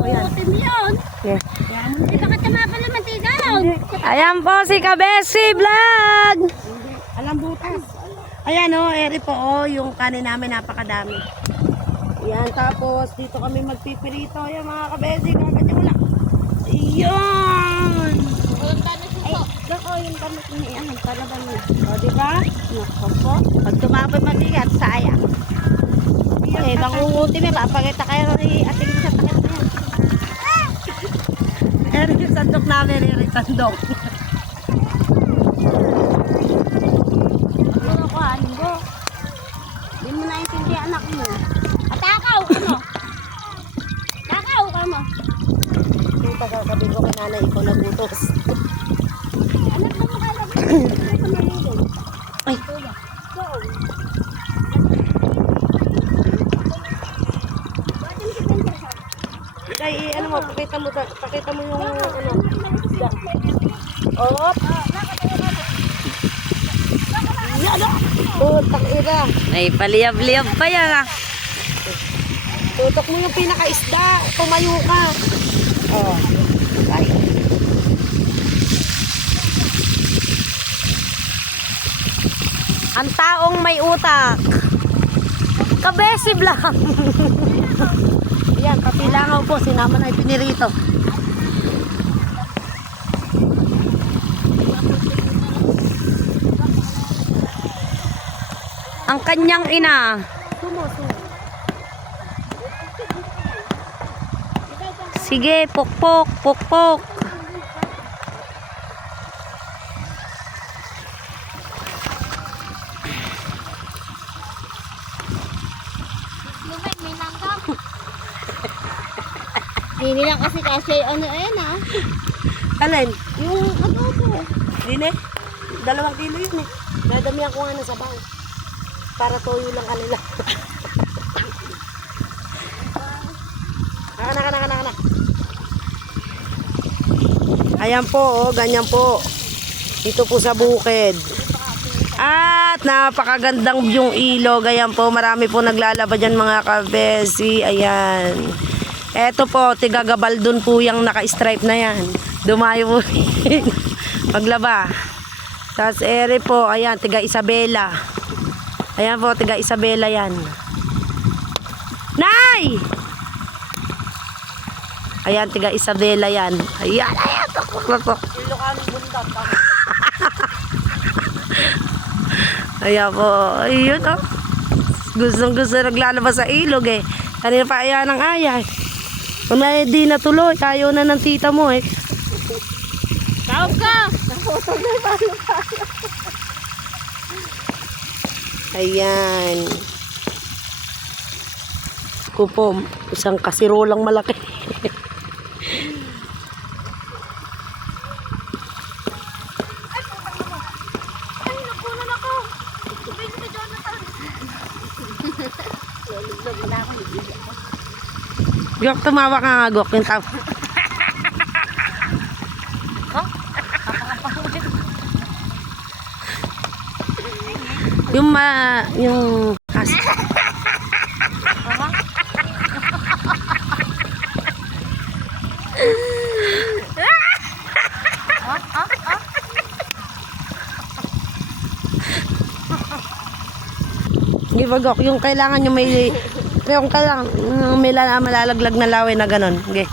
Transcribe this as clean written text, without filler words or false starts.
Uutin yun. Yeah. Hindi baka tumapa ng mantika. Ayan po si Kabesi Vlog. Alam butas. Ayan o, eri po o, yung kanin namin napakadami. Ayan, tapos dito kami magpipirito. Ayan mga kabesi, kakadya mo lang. Ayan! Ay, dako yung damit ni Ayan, talaga mo. O, diba? Nako po. Pag tumapay matigat, sayang. Eh, mangunguti mo, papakita kayo ni ating sa takit na yan. Eri yung sandok namin, eri sandok. Hindi mo naintindihan anak mo. Atakaw ka mo. Takaw ka mo. Yung pagkakabi ko kay nanay, ikaw nagutos. Anak mo kalabas. Ay. Kay ano mo, pakita mo yung ano. Oh. Tutok ira. Ay, paliyab-liyab pa yan ah. Tutok mo yung pinakaisda. Tumayo ka. Oh. Ay. Ang taong may utak. Kabesi Vlog. Yan, kapilangaw po. Sinama na ipinirito. Ang kanyang ina. Sige, pukpok, pukpok. Hindi lang kasi ano ayan ah. Alin? Yung adobo. Hindi 2 kilo yun eh. Nadamihan ko nga ng sabaw. Para toyo lang kanila. Anak. Ayan po, oh, ganyan po. Dito po sa bukid. At napakagandang yung ilog. Ayan po, marami po naglalaba dyan mga kabesi. Ayan. Eto po, tiga Gabaldon po yung naka-stripe na yan. Dumayo po. Maglaba. Tapos ere po, ayan, tiga Isabela. Ayan po, tiga Isabela yan. Nay! Ayan, tiga Isabela yan. Ayan, ayan. Ayan po. Ayun oh. Gustong-gusto naglalabas sa ilog eh. Kanina pa ayan ang ayay. Kung na di natuloy, ayaw na ng tita mo eh. Tawag ka! Ayan. Kupo, isang kasirolang malaki. Ay, napunan ako. Sabihin ni Jonathan. Gok, tumawa ka nga, Gok. Yung tao. yung kas. Di ba, Gok? Yung kailangan yung may kailangan may malalaglag na laway na ganon. Okay.